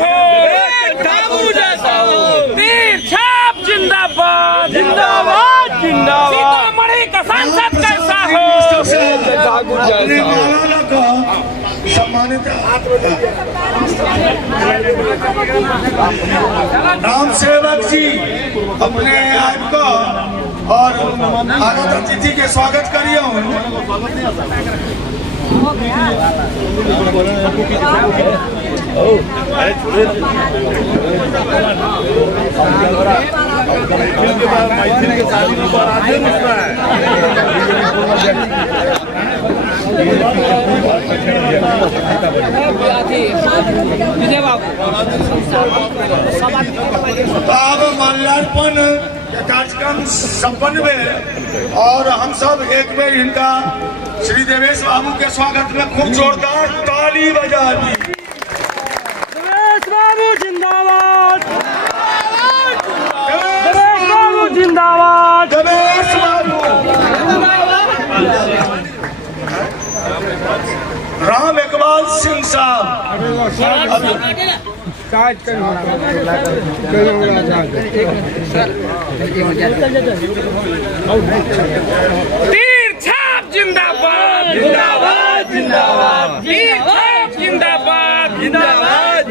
हो, तीर छाप जिंदाबाद जिंदाबाद जिंदाबाद। सीतामढ़ी का सांसद कैसा हो, सम्मानित राम सेवक जी अपने आप को और आगत अतिथि के स्वागत करिए। अब माल्यार्पण कार्यक्रम संपन्न हुए और हम सब एक बेर इनका श्री देवेश बाबू के स्वागत में खूब जोरदार ताली बजा दी। देवेश बाबू जिंदाबाद, देवेश बाबू जिंदाबाद, देवेश बाबू। राम इकबाल सिंह साहब तीर छाप जिंदाबाद जिंदाबाद जिंदाबाद, तीर छाप जिंदाबाद जिंदाबाद जिंदाबाद,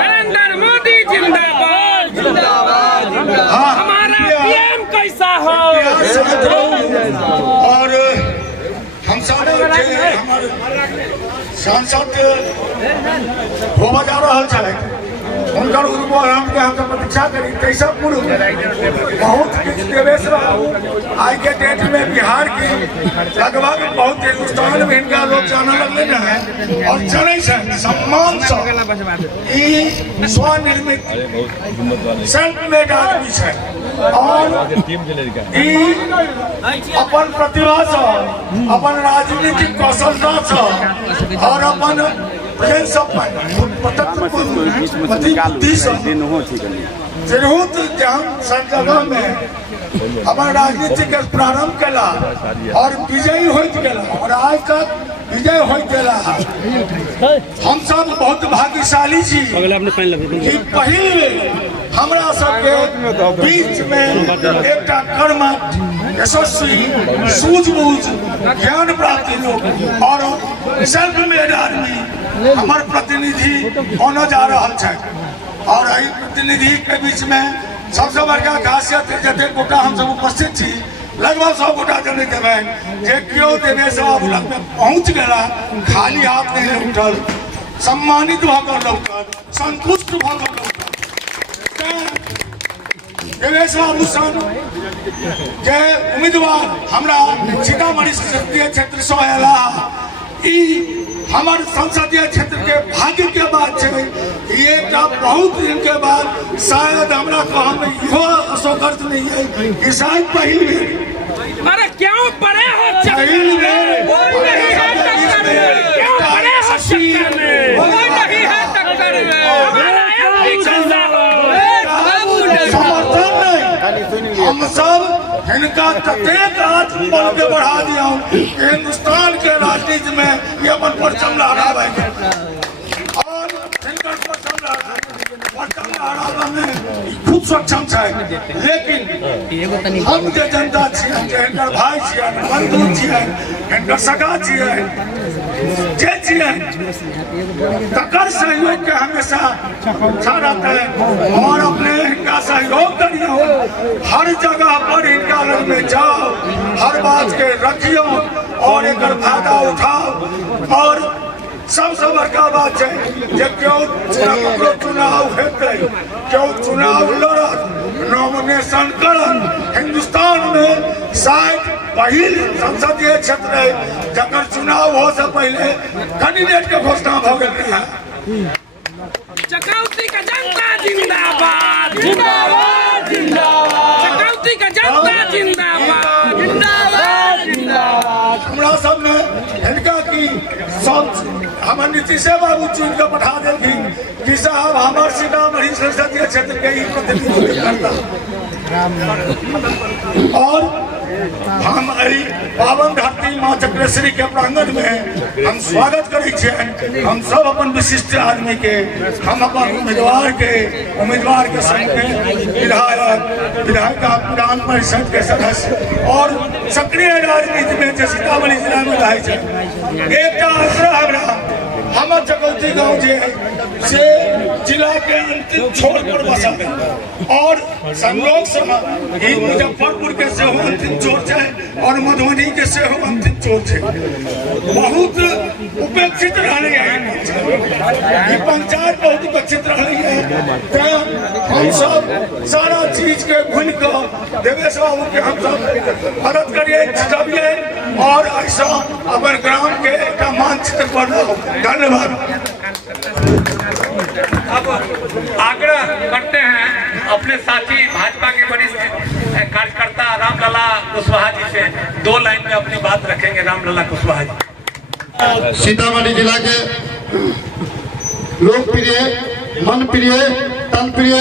नरेंद्र मोदी जिंदाबाद जिंदाबाद जिंदाबाद। हमारा पीएम कैसा हो, और हम सब हमारे सांसद होगा जा रहा है उनका हम प्रतीक्षा करी कैसा पूर्व बहुत कुछ देवेश बाबू आज के डेट में बिहार की लगभग बहुत हिंदुस्तान में इनका लोग जाना लगने है और चले सम्मान स्वनिर्मित सेल्फ मेड आदमी है और अपन प्रतिभा से अपन राजनीतिक कौशलता से और अपन संजगह में अपन राजनीतिक प्रारंभ कला और विजयी होत गेला और आज तक विजय होत गेला। हम सब बहुत भाग्यशाली छी कि पहले हमरा सबके बीच में एक कर्मठ यशस्वी सूझबूझ ज्ञान प्राप्ति लोग और सेल्फ मेड आदमी हमार प्रतिनिधि होने जा रहा है और यही प्रतिनिधि के बीच में सबसे बड़का खासियत जते गोटा हम सब उपस्थित थी लगभग 100 गोटा जने देवे क्यों देवेश बाबू लग में पहुंच गया खाली हाथ नहीं उठल सम्मानित भकर लौटल संतुष्ट भकर लौटल। देवेश बाबू सन के उम्मीदवार हमरा सीतामढ़ी संसदीय क्षेत्र से आया हमारे संसदीय क्षेत्र के भाग्य के बात है ये बहुत दिन के बाद शायद हमरा को हम इहो असोकर्त नहीं है कि शायद पहली बेर अरे क्यों पड़े हो पहली बेर क्यों पड़े हो टक्कर में, कोई नहीं है टक्कर में, हमारा एमपी कैसा हो, समर्थन नहीं हम सब इनका प्रत्येक हाथ बल के बढ़ा दिया हिंदुस्तान के राजनीति में ये अपन परचम लहराएंगे और इनका परचम लहराने में खुद सक्षम है। लेकिन हम जो जनता छियन इनकर भाई छियन बंधु छियन इनकर सगा छियन जे छियन तकर सहयोग के हमेशा छाड़ा है और अपने इनका सहयोग करियो हर जगह पर इनका लग में जाओ हर बात के रखियो और एक फायदा उठाओ और सबसे बड़का बात है जब क्यों चुनाव हेतु क्यों चुनाव लड़त नॉमिनेशन करन हिंदुस्तान में शायद पहल संसदीय क्षेत्र है जकर चुनाव हो से पहले कैंडिडेट के घोषणा हो गई है। चकौती का जनता जिंदाबाद जिंदाबाद जिंदाबाद, चकौती का जनता जिंदाबाद जिंदाबाद जिंदाबाद। हमरा सब में इनका की हमारे नीतीश बाबू चुन के पठा देलखिन कि साहब हमारे सीतामढ़ी संसदीय क्षेत्र के ही प्रतिनिधित्व करता और हमारी पावन धरती माँ चक्रेश्वरी के प्रांगण में हम स्वागत करे छियनि। हम सब अपन विशिष्ट आदमी के, हम अपन उम्मीदवार के संग में विधायिका विधान परिषद के सदस्य और सक्रिय राजनीति में जो सीतामढ़ी जिला में रहे छे। एक आग्रह हमरा हमर चकौती गाँव से जिला के अंतिम छोर पर बसा है और संयोग से मुजफ्फरपुर के सेहो अंतिम छोर है और मधुबनी के सेहो अंतिम छोर है। बहुत उपेक्षित रही है पंचायत, बहुत उपेक्षित रही है। हम सब सारा चीज के भूल कर देवेश बाबू के हम सब मदद करिए, जिताइए और ऐसा अपन ग्राम के एक मानचित्र बनाओ। धन्यवाद। अब आग्रह करते हैं अपने साथी भाजपा के वरिष्ठ कार्यकर्ता रामलला कुशवाहा जी से 2 लाइन में अपनी बात रखेंगे। रामलला कुशवाहा जी सीतामढ़ी जिला के लोकप्रिय, मनप्रिय, तनप्रिय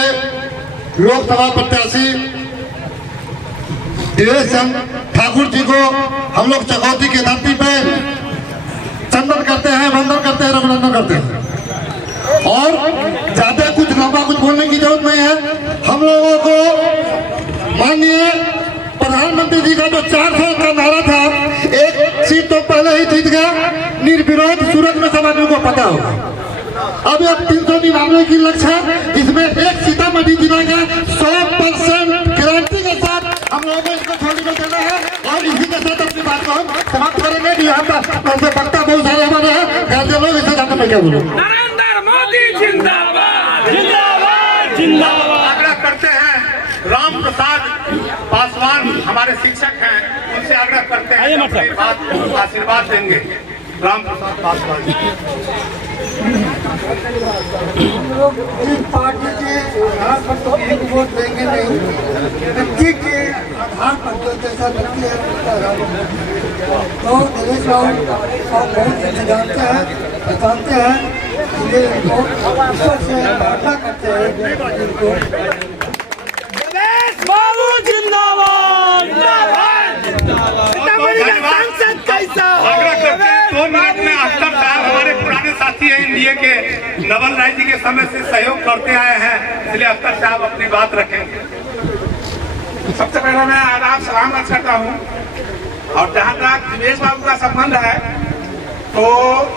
लोकसभा प्रत्याशी दिनेश चंद ठाकुर जी को हम लोग चकौती की धरती पे चंदन करते हैं, वंदन करते हैं, अभिनंदन करते हैं। और ज्यादा कुछ लंबा कुछ बोलने की जरूरत नहीं है। हम लोगों को माननीय प्रधानमंत्री जी का जो 400 का नारा था, एक सीट तो पहले ही जीत गया, निर्विरोध सूरत में सब आदमी को पता होगा। अब 399 की लक्ष्य है, जिसमें एक सीतामढ़ी जिला का 100% गारंटी के साथ हम लोगों को इसको छोड़ देना है। और इसी के साथ अपनी बात को हम समाप्त करेंगे। वक्ता बहुत सारे हमारे हैं, लोग इससे ज्यादा मैं क्या बोलूँ। नरेंद्र मोदी जिंदाबाद, जिंदाबाद, जिंदाबाद। आग्रह करते हैं राम प्रसाद पासवान हमारे शिक्षक हैं, उनसे आग्रह करते हैं अपनी बात आशीर्वाद देंगे। राम प्रसाद पासवान जिस पार्टी के आधार पर तो एक वोट देंगे नहीं, व्यक्ति के आधार पर जो जैसा व्यक्ति है तो दिनेश बाबू बहुत अच्छे जानते हैं ये ईश्वर से प्रार्थना करते हैं इनको। दिनेश बाबू जिंदाबाद, सांसद कैसा आग्रह करते हैं 2 मिनट में अख्तर साहब हमारे पुराने साथी हैं, इंडिया के नवल राय जी के समय से सहयोग करते आए हैं, इसलिए अख्तर साहब अपनी बात रखेंगे। सबसे पहले मैं आदाब सलाम अर्ज करता हूँ। और जहाँ तक दिनेश बाबू का संबंध है तो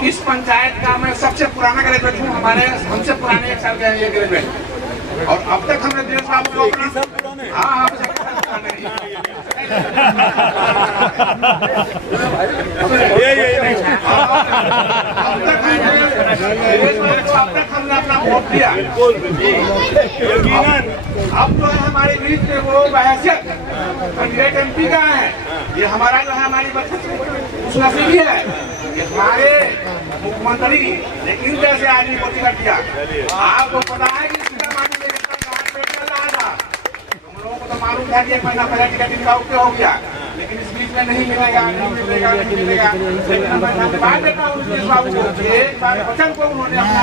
इस पंचायत का मैं सबसे पुराना ग्रेजुएट हूँ। हमारे हमसे पुराने 1 साल के ये ग्रेजुएट और अब तक हमने दिनेश बाबू को अपना हाँ अब तक हमने अपना वोट दिया। अब जो है हमारे बीच में वो बहसियत कैंडिडेट MP का है, ये हमारा जो है हमारी खुशनसीबी है। ये हमारे मुख्यमंत्री लेकिन जैसे आदमी को टिकट दिया। आपको पता है कि सीतामढ़ी में चल रहा था, हम लोगों को तो मालूम था कि 1 महीना पहले टिकट इनका ओके हो गया, लेकिन इस बीच में नहीं मिलेगा, नहीं मिलेगा, नहीं मिलेगा। लेकिन मैं धन्यवाद देता हूँ दिनेश बाबू को, एक बार वचन को उन्होंने अपना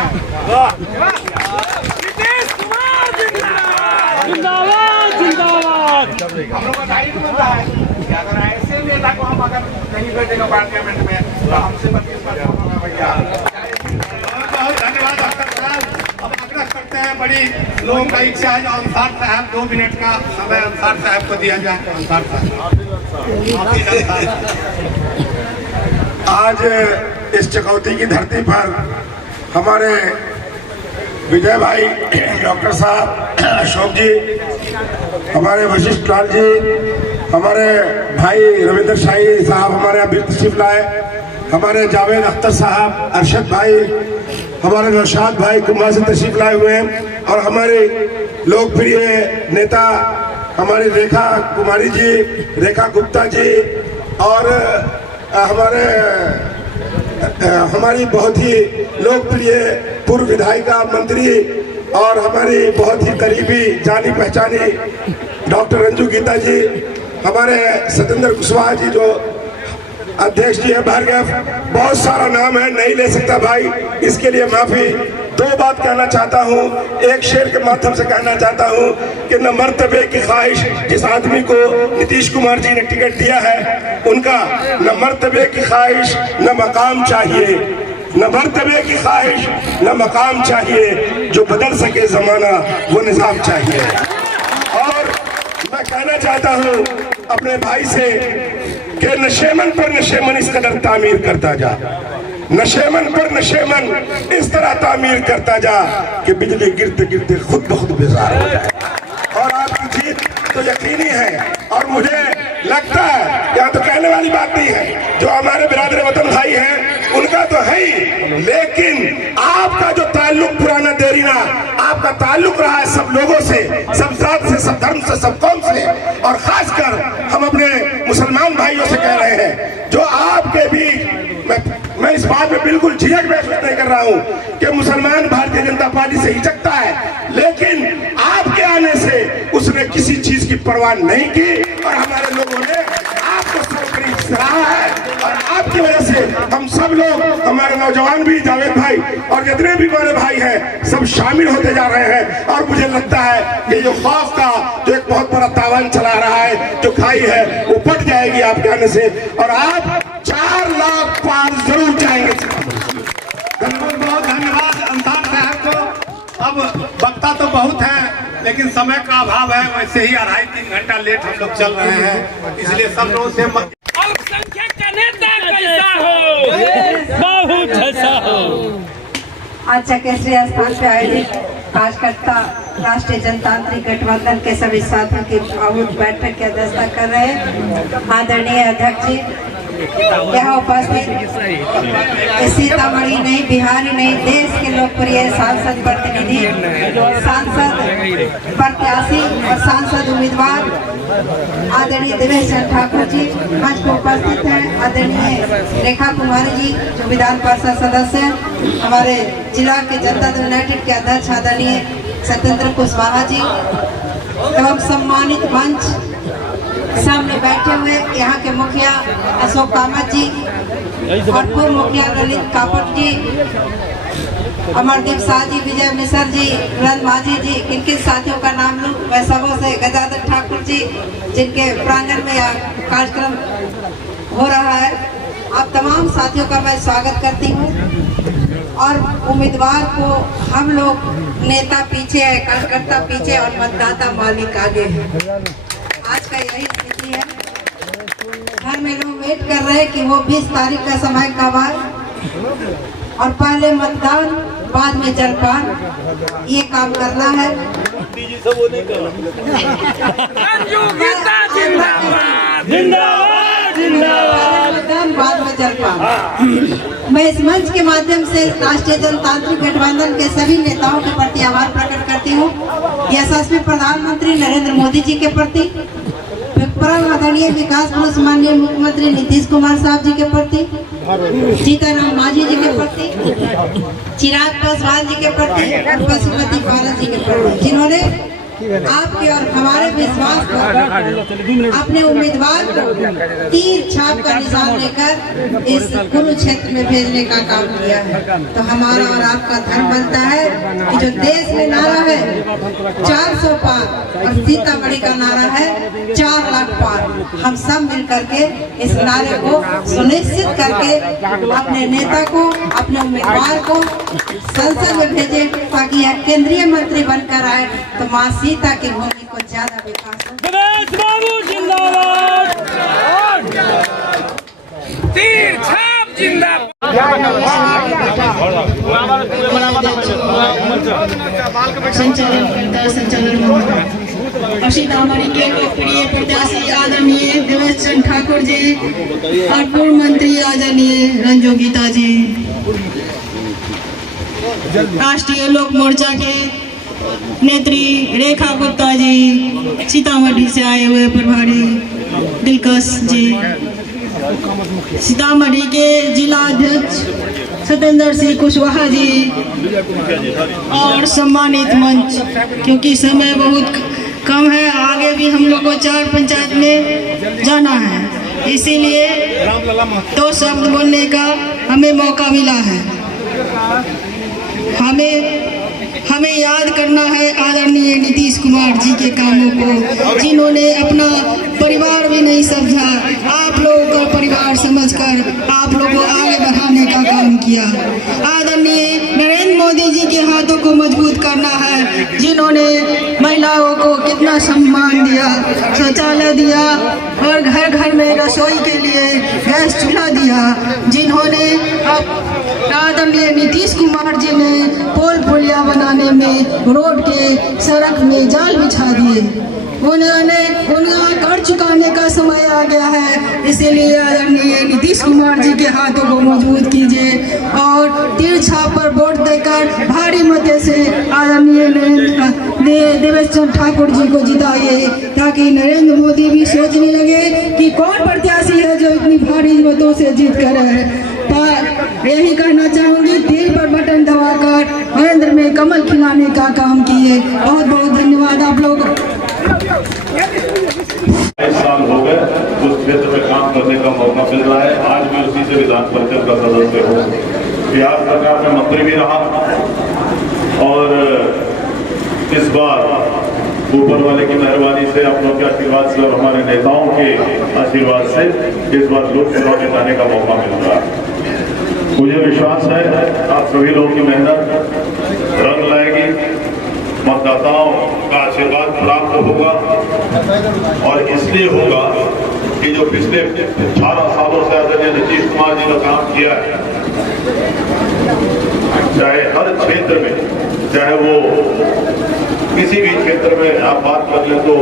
जिंदाबाद, जिंदाबाद। हम लोग का दायित्व बनता है कि अगर ऐसे नेता को हम अगर नहीं भेजेंगे पार्लियामेंट में तो हमसे 32 होगा भैया। बहुत धन्यवाद अख्तर साहब। अब आग्रह करते हैं, बड़ी लोगों का इच्छा है जो अंसार साहब 2 मिनट का समय अंसार साहब को दिया जाए। अंसार साहब आज इस चकौती की धरती पर हमारे विजय भाई डॉक्टर साहब, अशोक जी, हमारे वशिष्ठ लाल जी, हमारे भाई रविंद्र शाही साहब हमारे अभी तशरीफ लाए, हमारे जावेद अख्तर साहब, अरशद भाई, हमारे नौशाद भाई कुंभा से तशरीफ लाए हुए हैं और हमारे लोकप्रिय नेता हमारी रेखा कुमारी जी, रेखा गुप्ता जी और हमारी बहुत ही लोकप्रिय पूर्व विधायिका मंत्री और हमारी बहुत ही करीबी जानी पहचानी डॉक्टर रंजू गीता जी, हमारे सतेंद्र कुशवाहा जी जो अध्यक्ष जी है भार्गव, बहुत सारा नाम है, नहीं ले सकता भाई, इसके लिए माफी। दो बात कहना चाहता हूँ। एक शेर के माध्यम से कहना चाहता हूँ कि न मर्तबे की ख्वाहिश, जिस आदमी को नीतीश कुमार जी ने टिकट दिया है उनका न मर्तबे की ख्वाहिश न मकाम चाहिए, न मर्तबे की ख्वाहिश न मकाम चाहिए, जो बदल सके जमाना वो निजाम चाहिए। और मैं कहना चाहता हूँ अपने भाई से कि नशेमन पर नशेमन इस कदर तामीर करता जा, नशेमन पर नशेमन इस तरह तामीर करता जा कि बिजली गिरते गिरते खुद ब खुद बेजार हो जाए। और आपकी जीत तो यकीनी है। और मुझे लगता है, यहाँ तो कहने वाली बात नहीं है, जो हमारे बिरादर वतन भाई हैं उनका तो है ही, लेकिन आपका जो ताल्लुक पुराना देरीना, आपका ताल्लुक रहा है सब लोगों से, सब जात से, सब धर्म से, सब कौम से। और खासकर हम अपने मुसलमान भाइयों से कह रहे हैं, जो आपके बीच मैं इस बात में बिल्कुल झिझक महसूस नहीं कर रहा हूं कि मुसलमान भारतीय जनता पार्टी से हिचकता है, लेकिन आपके आने से उसने किसी चीज की परवाह नहीं की और हमारे लोगों ने आपको सर्वोपरि सराहा है। और आपकी वजह से हम सब लोग, हमारे नौजवान भी, जावेद भाई और जितने भी हमारे भाई हैं, सब शामिल होते जा रहे हैं। और मुझे लगता है कि जो खौफ का जो एक बहुत बड़ा तावान चला रहा है, जो खाई है, वो पट जाएगी आपके आने से और आप 4 लाख पार जरूर जाएंगे। बहुत बहुत धन्यवाद अंसार साहब को। अब वक्ता तो बहुत है, लेकिन समय का अभाव है, वैसे ही 2.5-3 घंटा लेट हम लोग चल रहे हैं, इसलिए सब लोगों से अल्पसंख्यक का नेता कैसा हो, बहुत अच्छा हो। आज केसरी स्थान पे आयोजित कार्यकर्ता राष्ट्रीय जनतांत्रिक गठबंधन के सभी साथियों की अहूत बैठक की अध्यक्षता कर रहे हैं आदरणीय अध्यक्ष जी। यहाँ उपस्थित सीतामढ़ी नहीं, बिहार नहीं, देश के लोकप्रिय सांसद प्रतिनिधि, सांसद प्रत्याशी और सांसद उम्मीदवार आदरणीय देवेश चंद्र ठाकुर जी मंच पर उपस्थित हैं। आदरणीय रेखा कुमारी जी जो विधान परिषद सदस्य, हमारे जिला के जनता दल यूनाइटेड के अध्यक्ष आदरणीय सत्येंद्र कुशवाहा जी एवं सम्मानित मंच सामने बैठे हुए यहाँ के मुखिया अशोक कामत जी और पूर्व मुखिया ललित कापट जी, अमरदीप शाह जी, विजय मिश्र जी, रंग माझी जी, किन किन साथियों का नाम लूं मैं सबों से, गजाधर ठाकुर जी जिनके प्रांगण में यह कार्यक्रम हो रहा है, आप तमाम साथियों का मैं स्वागत करती हूँ। और उम्मीदवार को हम लोग नेता पीछे है, कार्यकर्ता पीछे और मतदाता मालिक आगे है। आज का यही स्थिति है। घर में लोग वेट कर रहे हैं कि वो 20 तारीख का समय कब आए और पहले मतदान बाद में जलपान, ये काम करना है। मतदान बाद में जलपान। मैं इस मंच के माध्यम से राष्ट्रीय जनतांत्रिक गठबंधन के सभी नेताओं के प्रति आभार प्रकट करती हूँ। यशस्वी प्रधानमंत्री नरेंद्र मोदी जी के प्रति, परम आदरणीय विकास पुरुष माननीय मुख्यमंत्री नीतीश कुमार साहब जी के प्रति, सीताराम मांझी जी के प्रति, चिराग पासवान जी के प्रति, पशुपति पारस जी के प्रति, जिन्होंने आपके और हमारे विश्वास पर अपने उम्मीदवार को तीर छाप का निशान लेकर इस कुरुक्षेत्र में भेजने का काम किया है। तो हमारा और आपका धर्म बनता है कि जो देश में नारा है 400 पार और सीतामढ़ी का नारा है 4 लाख पार, हम सब मिल करके इस नारे को सुनिश्चित करके अपने नेता को, अपने उम्मीदवार को संसद में भेजे ताकि यह केंद्रीय मंत्री बनकर आए तो माँ सीता की भूमि को ज्यादा विकास हो। दिनेश बाबू जिंदाबाद, तीर छाप जिंदाबाद। संचालन और सीतामढ़ी के लोकप्रिय प्रत्याशी आदरणीय देवेश चंद्र ठाकुर जी और पूर्व मंत्री आदरणीय रंजोगीता जी, राष्ट्रीय लोक मोर्चा के नेत्री रेखा गुप्ता जी, सीतामढ़ी से आए हुए प्रभारी दिलकश जी, सीतामढ़ी के जिला अध्यक्ष सत्येंद्र सिंह कुशवाहा जी और सम्मानित मंच, क्योंकि समय बहुत कम है, आगे भी हम लोग को 4 पंचायत में जाना है, इसीलिए 2 शब्द बोलने का हमें मौका मिला है। हमें याद करना है आदरणीय नीतीश कुमार जी के कामों को, जिन्होंने अपना परिवार भी नहीं समझा, आप लोगों का परिवार समझकर आप लोगों को आगे बढ़ाने का काम किया। आदरणीय नरेंद्र मोदी जी के हाथों को मजबूत करना है, जिन्होंने महिलाओं को कितना सम्मान दिया, शौचालय दिया और घर घर में रसोई के लिए गैस चूल्हा दिया। जिन्होंने आदरणीय नीतीश कुमार जी ने पोल पुलिया बनाने में, रोड के सड़क में जाल बिछा दिए। उनका कर चुकाने का समय आ गया है, इसीलिए आदरणीय नीतीश कुमार जी के हाथों को मजबूत कीजिए और तीर छाप पर वोट देकर भारी मतों से आदरणीय देवेश चंद्र ठाकुर जी को जिताइए, ताकि नरेंद्र मोदी भी सोचने लगे कि कौन प्रत्याशी है जो इतनी भारी मतों से जीत कर है। यही कहना चाहूंगी, तीर पर बटन दबाकर महेंद्र में कमल खिलाने का काम किए। बहुत बहुत धन्यवाद आप लोग। 22 साल हो गए उस क्षेत्र में काम करने का मौका मिल रहा है। आज मैं उसी से विधान परिषद का सदस्य हूँ, बिहार सरकार में मंत्री भी रहा और इस बार ऊपर वाले की मेहरबानी से, आप लोग के आशीर्वाद से और हमारे नेताओं के आशीर्वाद से इस बार लोकसभा में जाने का मौका मिल रहा है। मुझे विश्वास है आप सभी लोगों की मेहनत रंग लाएगी, मतदाताओं का आशीर्वाद प्राप्त होगा और इसलिए होगा कि जो पिछले 18 सालों से आदरणीय नीतीश कुमार जी ने काम किया है, चाहे हर क्षेत्र में, चाहे वो किसी भी क्षेत्र में आप बात कर ले, तो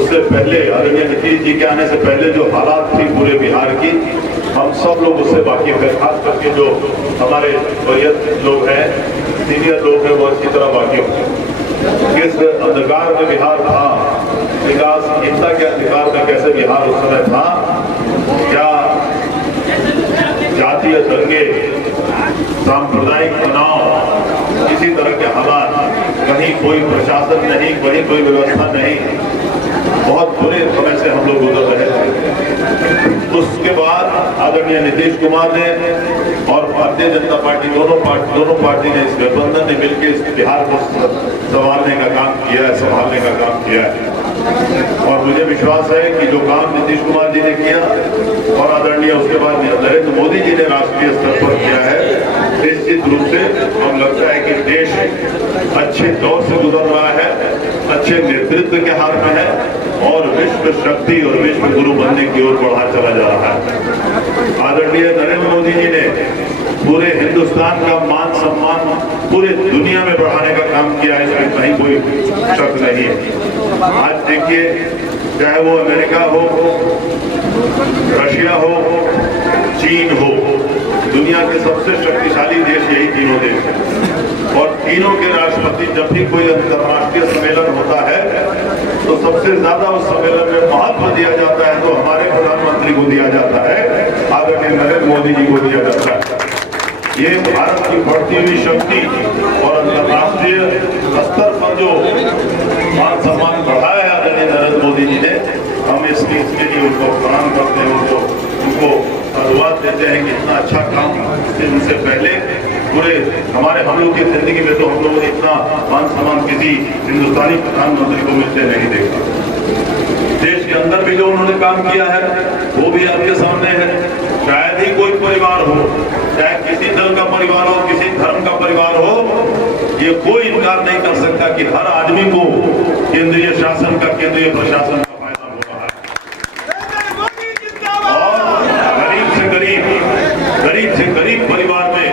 उससे पहले आदरणीय नीतीश जी के आने से पहले जो हालात थी पूरे बिहार की, हम सब लोग उससे वाकिफ है। खास करके जो हमारे वरिष्ठ लोग हैं, सीनियर लोग हैं, वो अच्छी तरह वाकिफ हैं। किस अंधकार में बिहार था, विकासहीनता के अंधकार में कैसे बिहार उस समय था, क्या जातीय दंगे, सांप्रदायिक तनाव, किसी तरह के हालात, कहीं कोई प्रशासन नहीं, कहीं कोई व्यवस्था नहीं, बहुत बुरे समय से हम लोग गुजर रहे थे। उसके बाद आदरणीय नीतीश कुमार ने और भारतीय जनता पार्टी दोनों पार्टी ने, इस गठबंधन ने मिलकर इस बिहार को संभालने का काम किया है, संभालने का काम किया है। और मुझे विश्वास है कि जो काम नीतीश कुमार जी ने किया और आदरणीय उसके बाद नरेंद्र मोदी जी ने राष्ट्रीय स्तर पर किया है, निश्चित रूप से हम लगता है कि देश अच्छे दौर से गुजर रहा है, अच्छे नेतृत्व के हाथ में है और विश्व शक्ति और विश्व गुरु बनने की ओर बढ़ा चला जा रहा है। आदरणीय नरेंद्र मोदी जी ने पूरे हिंदुस्तान का मान सम्मान पूरे दुनिया में बढ़ाने का काम किया है, इसमें कहीं कोई शक नहीं है। आज देखिए, चाहे वो अमेरिका हो, रशिया हो, चीन हो, दुनिया के सबसे शक्तिशाली देश यही तीनों देश हैं और तीनों के राष्ट्रपति जब भी कोई अंतर्राष्ट्रीय सम्मेलन होता है तो सबसे ज्यादा उस सम्मेलन में महत्व दिया जाता है, तो हमारे प्रधानमंत्री को दिया जाता है, आदरणीय नरेंद्र मोदी जी को दिया जाता है। ये भारत की बढ़ती हुई शक्ति और अंतर्राष्ट्रीय स्तर पर जो मान सम्मान बढ़ाया है आदरणीय नरेंद्र मोदी जी ने, हम इसके लिए उनको प्रणाम करते हैं, उनको धन्यवाद देते हैं कि इतना अच्छा काम इनसे पहले पूरे हम लोग की जिंदगी में तो हम लोगों ने इतना मान सम्मान किसी हिंदुस्तानी प्रधानमंत्री को मिलते नहीं देखा। देश के अंदर भी जो उन्होंने काम किया है वो भी आपके सामने है। शायद ही कोई परिवार हो, चाहे किसी दल का परिवार हो, किसी धर्म का परिवार हो, ये कोई इनकार नहीं कर सकता कि हर आदमी को केंद्रीय शासन का, केंद्रीय प्रशासन का फायदा हो रहा है। और गरीब से गरीब परिवार में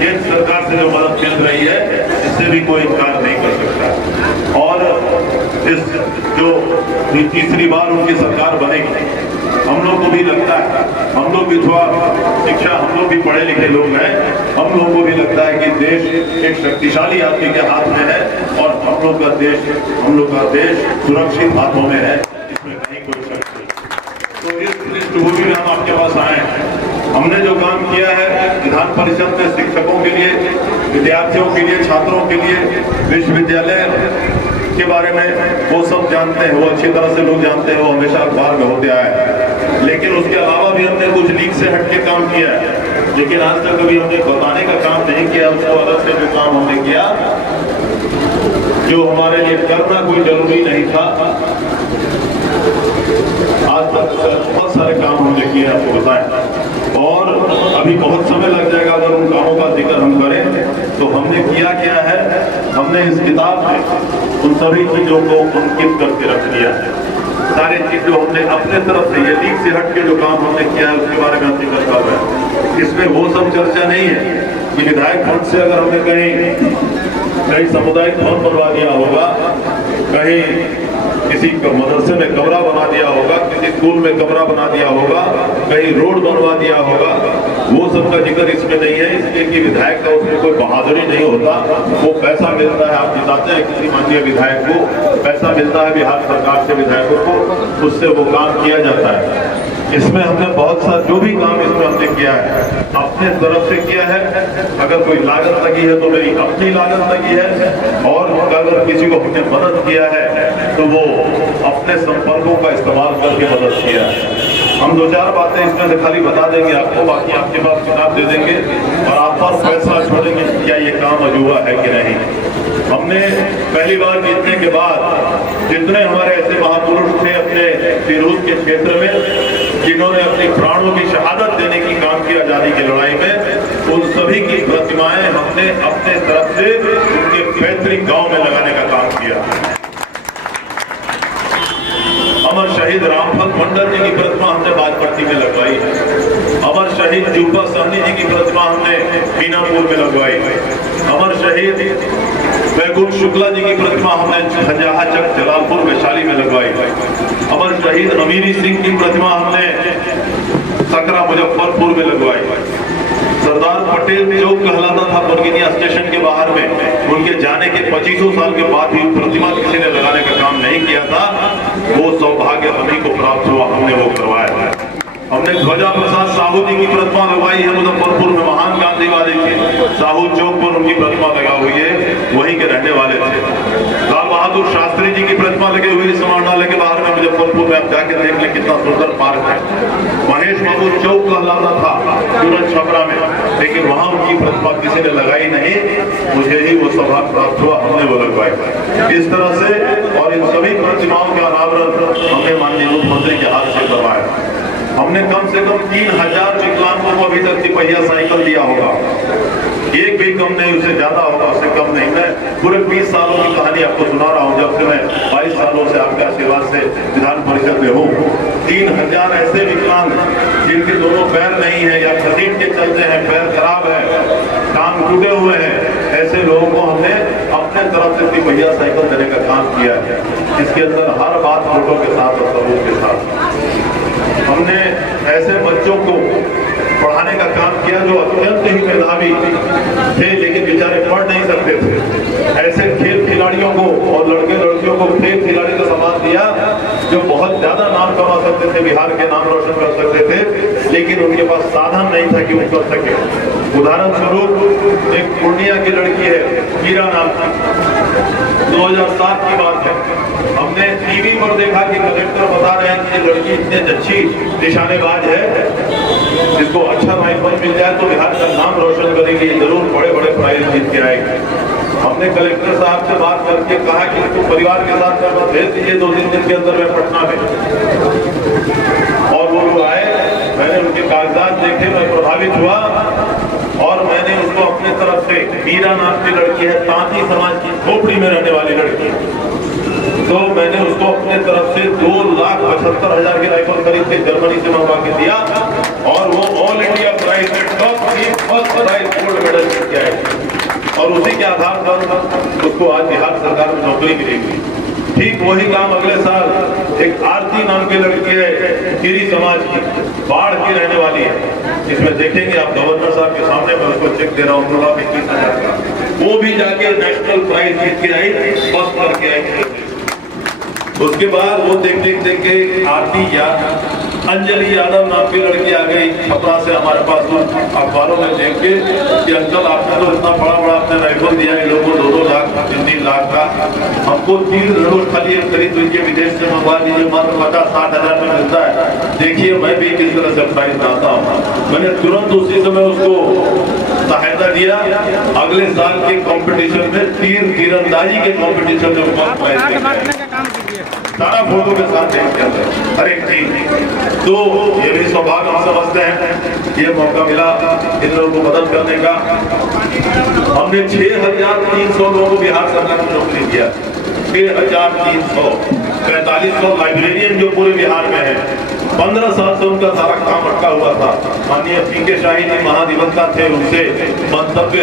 केंद्र सरकार से जो मदद मिल रही है, इससे भी कोई इनकार नहीं कर सकता। और इस जो तीसरी बार उनकी सरकार बनेगी, हम लोग को भी लगता है, हम लोग भी थोड़ा शिक्षा, हम लोग भी पढ़े लिखे लोग हैं, हम लोगों को भी लगता है कि देश एक शक्तिशाली आदमी के हाथ में है और हम लोग का देश सुरक्षित हाथों में है, इसमें कहीं कोई शक नहीं। तो इस पृष्ठभूमि में हम आपके पास आए हैं। हमने जो काम किया है विधान परिषद में शिक्षकों के लिए, विद्यार्थियों के लिए, छात्रों के लिए, विश्वविद्यालय के बारे में वो सब जानते हैं, वो अच्छी तरह से लोग जानते हैं, वो हमेशा अखबार में होते आए। लेकिन उसके अलावा भी हमने कुछ लीक से हटके काम किया है। लेकिन आज तक कभी हमने बताने का काम नहीं किया। उसको अलग से जो काम हमने किया, जो हमारे लिए करना कोई जरूरी नहीं था, आज तक बहुत सारे काम हमने किए, आपको बताएं। और अभी बहुत समय लग जाएगा अगर उन कामों का जिक्र हम करें। तो हमने किया क्या है, हमने इस किताब में उन सभी चीजों को अंकित करके रख दिया है। सारी चीज जो हमने अपने तरफ से, ये लीग से हट के जो काम हमने किया है उसके बारे में जिक्र कर रहे हैं। इसमें वो सब चर्चा नहीं है कि विधायक फंड से अगर हमने कहीं सामुदायिक भवन बनवा दिया होगा, कहीं किसी मदरसे में कमरा बना दिया होगा, किसी स्कूल में कमरा बना दिया होगा, कहीं रोड बनवा दिया होगा, वो सब का जिक्र इसमें नहीं है। इसलिए कि विधायक का उसमें कोई बहादुरी नहीं होता। वो पैसा मिलता है, आप जिताते हैं किसी माननीय विधायक को, पैसा मिलता है बिहार सरकार से विधायकों को, उससे वो काम किया जाता है। इसमें हमने बहुत सा जो भी काम इसमें हमने किया है अपने तरफ से किया है। अगर कोई लागत लगी है तो मेरी अपनी लागत लगी है, और अगर किसी को हमने मदद किया है तो वो अपने संपर्कों का इस्तेमाल करके मदद किया है। हम दो चार बातें इसमें से खाली बता देंगे आपको, बाकी आपके पास किताब दे देंगे और आप पर फैसला छोड़ेंगे क्या ये काम अजूबा है कि नहीं। हमने पहली बार जीतने के बाद जितने हमारे ऐसे महापुरुष थे अपने फिरोज के क्षेत्र में जिन्होंने अपने प्राणों की शहादत देने की काम किया आजादी की लड़ाई में, उन सभी की प्रतिमाएं हमने अपने तरफ से उनके पैतृक गांव में लगाने का काम किया। अमर शहीद रामफल मंडल जी की प्रतिमा हमने बाजपट्टी में लगवाई है। अमर शहीद जूपा सहनी जी की प्रतिमा हमने मीनापुर में लगवाई है। अमर शहीद वैकुंठ शुक्ला जी की प्रतिमा हमने खंजाहा चक जलालपुर वैशाली में लगवाई है। अमर शहीद अमीरी सिंह की प्रतिमा हमने सकरा मुजफ्फरपुर में लगवाई है। सरदार पटेल चौक कहलाता था बरगिनिया स्टेशन के बाहर में, उनके जाने के 25 साल के बाद भी प्रतिमा किसी ने लगाने का काम नहीं किया था। वो सौभाग्य हमी को प्राप्त हुआ, हमने वो करवाया है। हमने ध्वजा प्रसाद साहू जी की प्रतिमा लगवाई है मुजफ्फरपुर में, महान गांधीवादी थे। साहू चौक पर उनकी प्रतिमा लगा हुई है, वहीं के रहने वाले थे। लाल बहादुर शास्त्री जी की प्रतिमा लगी हुई है समाहरणालय के बाहर में मुजफ्फरपुर में, आप जाके देख लें कितना सुंदर पार्क है। महेश बाबू चौक कहलाता था सूरज छपरा में, लेकिन वहां उनकी प्रतिमा किसी ने लगाई नहीं, मुझे ही वो सौभाग्य प्राप्त हुआ, हमने वो लगवाई। इस तरह से और इन सभी प्रतिमाओं का अनावरण हमने माननीय मुख्यमंत्री के हाथ से करवाया। हमने कम से कम 3000 विकलांगों को अभी तक तिपहिया साइकिल दिया होगा, एक भी कम नहीं, उससे ज्यादा होगा, उससे कम नहीं। मैं पूरे 20 सालों की कहानी आपको सुना रहा हूँ, जब से मैं 22 सालों से आपके आशीर्वाद से विधान परिषद में हूँ। 3000 ऐसे विकलांग जिनके दोनों पैर नहीं है या घसीट के चलते हैं, पैर खराब है, टांग टूटे हुए हैं, ऐसे लोगों को हमने अपने तरफ से तिपहिया साइकिल देने का काम किया है। इसके अंदर हर बात फोटो के साथ और सबूत के साथ हमने ऐसे बच्चों को पढ़ाने का काम किया जो अत्यंत ही मेधावी थे लेकिन बेचारे पढ़ नहीं सकते थे। ऐसे खेल खिलाड़ियों को और लड़के लड़कियों को खेल खिलाड़ी का सम्मान दिया जो बहुत ज्यादा नाम कमा सकते थे, बिहार के नाम रोशन कर सकते थे, लेकिन उनके पास साधन नहीं था कि वो कर सके। उदाहरण स्वरूप एक पूर्णिया की लड़की है मीरा नाम की, 2007 की बात है। हमने टीवी पर देखा कि कलेक्टर बता रहे हैं कि ये लड़की इतनी अच्छी निशानेबाज है, जिसको अच्छा राइफल मिल जाए तो बिहार का नाम रोशन करेगी, जरूर बड़े बड़े प्राइज जीत के आएगी। हमने कलेक्टर साहब से बात करके कहा कि इसको परिवार के साथ भेज दीजिए 2-3 दिन के अंदर में पटना में। और वो लोग आए, मैंने उनके कागजात देखे, मैं प्रभावित हुआ और मैंने उसको अपनी तरफ से, मीरा नाम की लड़की है, तांती समाज की झोपड़ी में रहने वाली लड़की, तो मैंने उसको अपने तरफ से 2,75,000 की राइफल खरीद के जर्मनी से मंगवा के दिया और वो ऑल इंडिया प्राइज में टॉप की फर्स्ट प्राइज गोल्ड मेडल जीत के आई और उसी के आधार पर उसको आज बिहार सरकार में नौकरी मिलेगी। ठीक वही काम अगले साल एक आरती नाम की लड़की है गिरी समाज की, बाढ़ की रहने वाली है। इसमें देखेंगे आप गवर्नर साहब के सामने मैं उसको चेक दे रहा हूँ 21,000 का, वो भी जाके नेशनल प्राइज जीत के आई, फर्स्ट करके आई। उसके बाद वो देख के आरती या अंजलि यादव नाम की लड़की आ गई छपरा से हमारे पास, अखबारों में देख के कि अंकल आपने तो इतना बड़ा बड़ा आपने राइफल दिया इन लोगों को 2-2 लाख 3-3 लाख का, हमको 3 धनुष खाली खरीद लीजिए, विदेश से मंगवा लीजिए, मात्र 50-60 हजार में मिलता है। देखिए मैं भी किस तरह से प्राइस चाहता हूँ। मैंने तुरंत उसी समय उसको सहायता दिया। अगले साल के कंपटीशन में तीरंदाजी के कंपटीशन में सारा फोटो के साथ हर एक चीज। तो ये भी सौभाग्य हम समझते हैं, ये मौका मिला इन लोगों को मदद करने का। हमने 6,300 लोगों को बिहार सरकार ने नौकरी दिया, 6,300, 4500 लाइब्रेरियन जो पूरे बिहार में है। 15 साल से उनका सारा काम अटका हुआ था। माननीय पीके शाही जी महाधिवक्ता थे, उनसे मंतव्य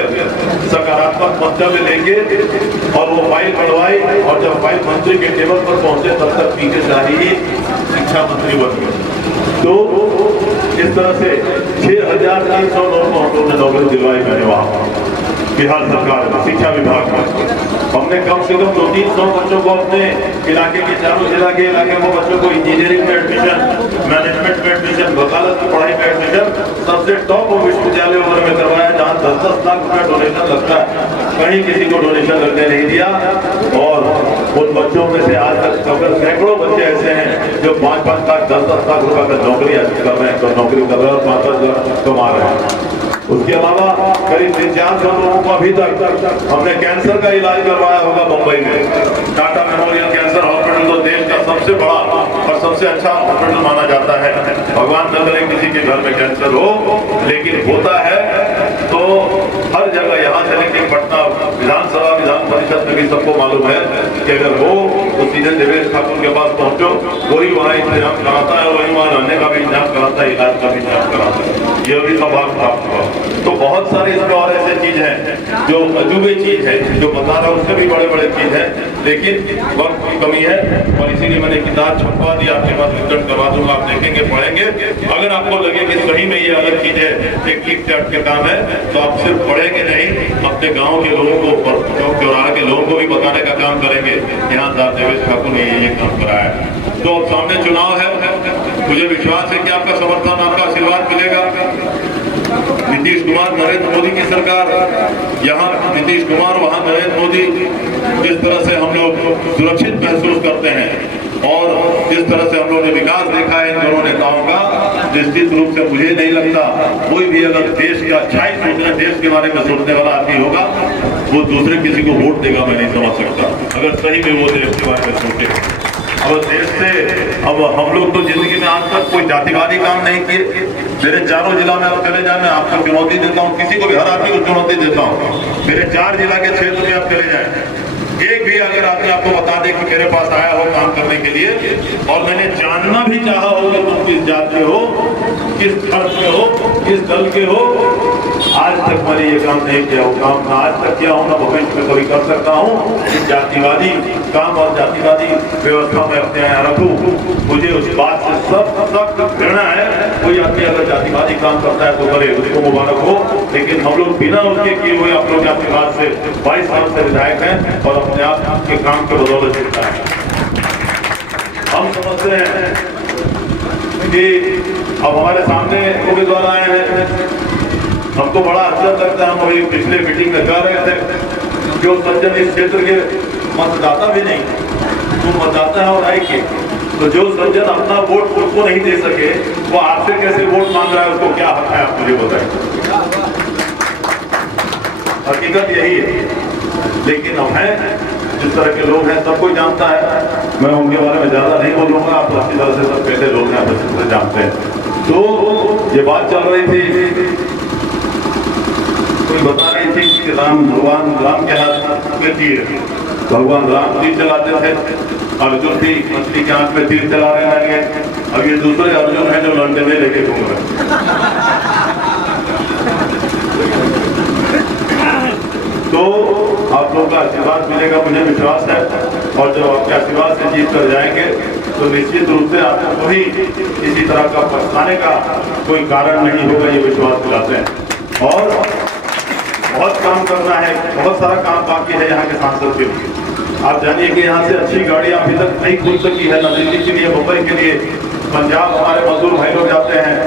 सकारात्मक मंतव्य लेंगे और वो फाइल बढ़वाई, और जब फाइल मंत्री के टेबल पर पहुंचे तब तक पीके शाही ही शिक्षा मंत्री बन गए। तो इस तरह से 6,300 लोगों को हम लोगों ने नौकरी दिलवाई। मैंने वहाँ बिहार सरकार में शिक्षा विभाग में हमने कम से कम 200-300 बच्चों को अपने इलाके के चारों जिला के इलाके में बच्चों को इंजीनियरिंग में एडमिशन, मैनेजमेंट में एडमिशन, वकालत की पढ़ाई में एडमिशन सबसे टॉप विश्वविद्यालय वगैरह में करवाया, जहाँ 10-10 लाख रुपया डोनेशन लगता है। कहीं किसी को डोनेशन लगने नहीं दिया। और उन बच्चों में से आज तक सैकड़ों बच्चे ऐसे हैं जो 5-5 लाख 10-10 लाख रुपया का नौकरी कर रहे हैं, नौकरी कर रहे हैं और 5-5 लाख कमा रहे हैं। उसके अलावा करीब 300-400 लोगों को अभी तक हमने कैंसर का इलाज करवाया होगा मुंबई में। टाटा मेमोरियल कैंसर हॉस्पिटल तो देश का सबसे बड़ा और सबसे अच्छा हॉस्पिटल माना जाता है। भगवान न करे किसी के घर में कैंसर हो, लेकिन होता है तो हर जगह, यहाँ से लेकर पटना विधानसभा विधान परिषद में भी सबको मालूम है कि अगर हो तो सीधे देवेश ठाकुर के पास पहुंचो, वही वहाँ इंतजाम कराता है और वही वहाँ रहने का भी इंतजाम कराता है, इलाज का भी इंतजाम कराता है। ये भी सौभाग्य प्राप्त हुआ। तो बहुत सारे इसमें और ऐसे चीज हैं जो अजूबे चीज है, जो बता रहा हूँ उससे भी बड़े बड़े चीज है, लेकिन वक्त की कमी है और इसीलिए मैंने किताब छपवा दी, आपके पास वितरण करवा दूंगा, आप देखेंगे पढ़ेंगे। अगर आपको लगे कि सही में ये अलग चीज है, एक ठीक चार्ट के काम है, तो आप सिर्फ पढ़ेंगे नहीं, अपने गाँव के लोगों को, चौक चौराहे के लोगों को भी बताने का काम करेंगे। यहाँ देवेश ठाकुर ने ये काम कराया। तो अब सामने चुनाव है, मुझे विश्वास है कि आपका समर्थन, आपका आशीर्वाद मिलेगा। नीतीश कुमार, नरेंद्र मोदी की सरकार, यहाँ नीतीश कुमार, वहाँ नरेंद्र मोदी, जिस तरह से हम लोग सुरक्षित महसूस करते हैं और जिस तरह से हम लोगों ने विकास देखा है इन दोनों नेताओं का, निश्चित रूप से मुझे नहीं लगता कोई भी अगर देश की अच्छाई सोचने, देश के बारे में सोचने वाला आदमी होगा, वो दूसरे किसी को वोट देगा, मैं नहीं समझ सकता, अगर सही में वो देश के बारे में सोचे। अब देश से, अब हम लोग तो जिंदगी में आज तक कोई जातिवादी काम नहीं किए। मेरे चारों जिला में आप चले जाए, मैं आपको चुनौती देता हूँ, किसी को भी, हर आदमी को चुनौती देता हूँ। मेरे 4 जिला के क्षेत्र में आप चले जाए, एक भी अगर आदमी आपको बता दे कि मेरे पास आया हो काम करने के लिए और मैंने जानना भी चाहा हो कि तुम किस जात के हो, किस धर्म के हो, किस दल के हो, आज तक मैंने ये काम नहीं किया। वो काम ना आज तक किया हूँ, ना भविष्य में कभी कर सकता हूँ। कि जातिवादी काम और जातिवादी व्यवस्था में अपने यहाँ रखूँ, मुझे उस बात से सख्त घृणा है। कोई आदमी अगर जातिवादी काम करता है तो करे, उसको मुबारक हो, लेकिन हम लोग बिना उसके किए हुए आप लोग आशीर्वाद से 22 साल से विधायक हैं और अपने आप के काम के बदौलत जीता है। हम समझते हैं कि अब हमारे सामने उम्मीदवार आए हैं, हमको बड़ा अच्छा लगता है। हम वही पिछले मीटिंग में कह रहे थे, जो सज्जन इस क्षेत्र के मतदाता भी नहीं, वो मतदाता है और आए के, तो जो सज्जन अपना वोट उसको नहीं दे सके, वो आपसे कैसे वोट मांग रहा है, उसको क्या हक है, आप मुझे बताएं। हकीकत यही है। लेकिन हम हैं, जिस तरह के लोग हैं सबको जानता है, मैं उनके बारे में ज्यादा नहीं बोलूंगा, आप अच्छी तरह से सब कैसे लोग हैं अच्छी तरह जानते हैं। तो ये बात चल रही थी, कोई बता रही थी कि भगवान राम के हाथ में तीर, भगवान राम तीर चलाते थे, अर्जुन भी मछली के हाथ में तीर चला रहे हैं। अब ये दूसरे अर्जुन है जो लड़ने में लेके घूम रहे। तो आप लोगों का आशीर्वाद मिलेगा, मुझे विश्वास है, और जब आपके आशीर्वाद से जीत कर जाएंगे तो निश्चित रूप से आपको कोई किसी तरह का पछताने का कोई कारण नहीं होगा, ये विश्वास दिलाते हैं। और बहुत काम करना है, बहुत सारा काम बाकी है यहाँ के सांसद के लिए। आप जानिए कि यहाँ से अच्छी गाड़ी अभी तक नहीं खुल सकी है, न दिल्ली के लिए, मुंबई के लिए, पंजाब हमारे मजदूर भाई लोग जाते हैं,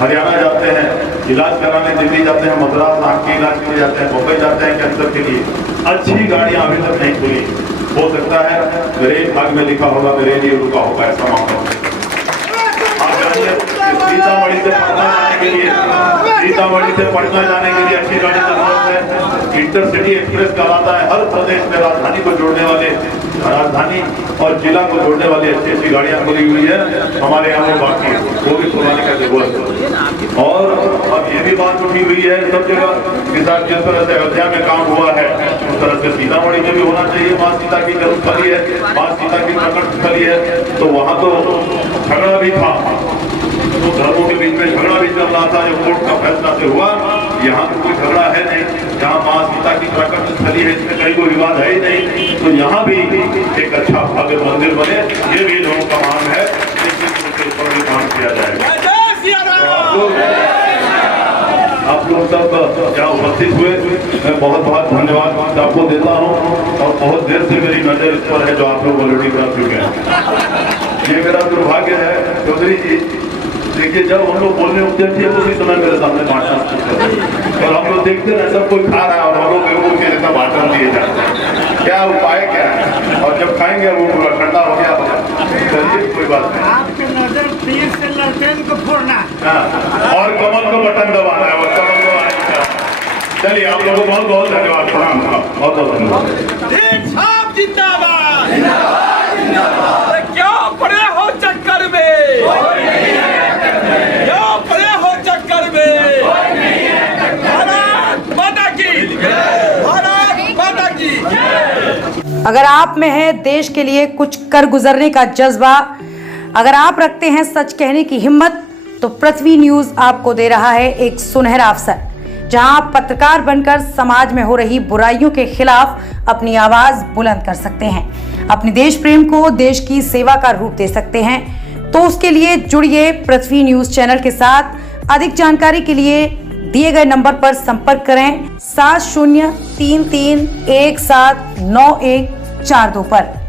हरियाणा जाते हैं, इलाज कराने दिल्ली जाते हैं, मद्रास आँख के इलाज के लिए जाते हैं, मुंबई जाते हैं कैंसर के लिए। अच्छी गाड़ियाँ अभी तक नहीं खुली। हो सकता है मेरे भाग में लिखा होगा, मेरे लिए रुका होगा, ऐसा मामला। आप जानिए सीतामढ़ी से पटना जाने के लिए, सीतामढ़ी से पटना जाने के लिए अच्छी गाड़ी की जरूरत है। इंटरसिटी एक्सप्रेस कहलाता है, हर प्रदेश में राजधानी को जोड़ने वाले, राजधानी और जिला को जोड़ने वाली अच्छी अच्छी गाड़ियां खुली हुई है हमारे यहाँ, वो बाकी है, वो भी खुलवाने का जरूरत है। और अब ये भी बात उठी हुई है सब जगह के साथ, जिस तरह से अयोध्या में काम हुआ है उस तरह से सीतामढ़ी में भी होना चाहिए। माँ सीता की जन्मस्थली है, माँ सीता की प्रकट स्थली है, तो वहाँ तो झगड़ा भी था, तो धर्मों के बीच में झगड़ा भी चल रहा था जो कोर्ट का फैसला से हुआ। यहाँ तो कोई झगड़ा है नहीं, यहाँ माँ सीता की प्रकट स्थली है, इसमें कहीं कोई विवाद है ही नहीं। तो यहाँ भी एक अच्छा भव्य मंदिर बने, ये भी लोगों का मांग है, इसके ऊपर भी काम किया जाएगा। आप लोग सब यहाँ उपस्थित हुए, मैं बहुत बहुत धन्यवाद आपको देता हूँ। और बहुत देर से मेरी नजर इस पर है जो आप लोग ऑलरेडी कर चुके हैं। ये मेरा दुर्भाग्य है चौधरी जी, देखिए जब हम लोग बोलने उठते थे उसी समय मेरे सामने भाषण और हम लोग देखते हैं सब कोई खा रहा है और हम लोग बेवकूफ के जैसा भाषण दिए जाते हैं। क्या उपाय क्या है? और जब खाएंगे वो पूरा ठंडा हो गया, चलिए कोई बात नहीं। आपकी नजर तीर से ललटेन को फोड़ना और कमल को बटन दबाना है, और कमल को चलिए आप लोगों को बहुत बहुत धन्यवाद, प्रणाम, बहुत बहुत धन्यवाद। क्या पड़े हो चक्कर में, क्या पड़े हो चक्कर में। भारत माता की, भारत माता की। अगर आप में है देश के लिए कुछ कर गुजरने का जज्बा, अगर आप रखते हैं सच कहने की हिम्मत, तो पृथ्वी न्यूज आपको दे रहा है एक सुनहरा अवसर, जहां आप पत्रकार बनकर समाज में हो रही बुराइयों के खिलाफ अपनी आवाज बुलंद कर सकते हैं, अपने देश प्रेम को देश की सेवा का रूप दे सकते हैं। तो उसके लिए जुड़िए पृथ्वी न्यूज चैनल के साथ। अधिक जानकारी के लिए दिए गए नंबर पर संपर्क करें 7033179142 पर।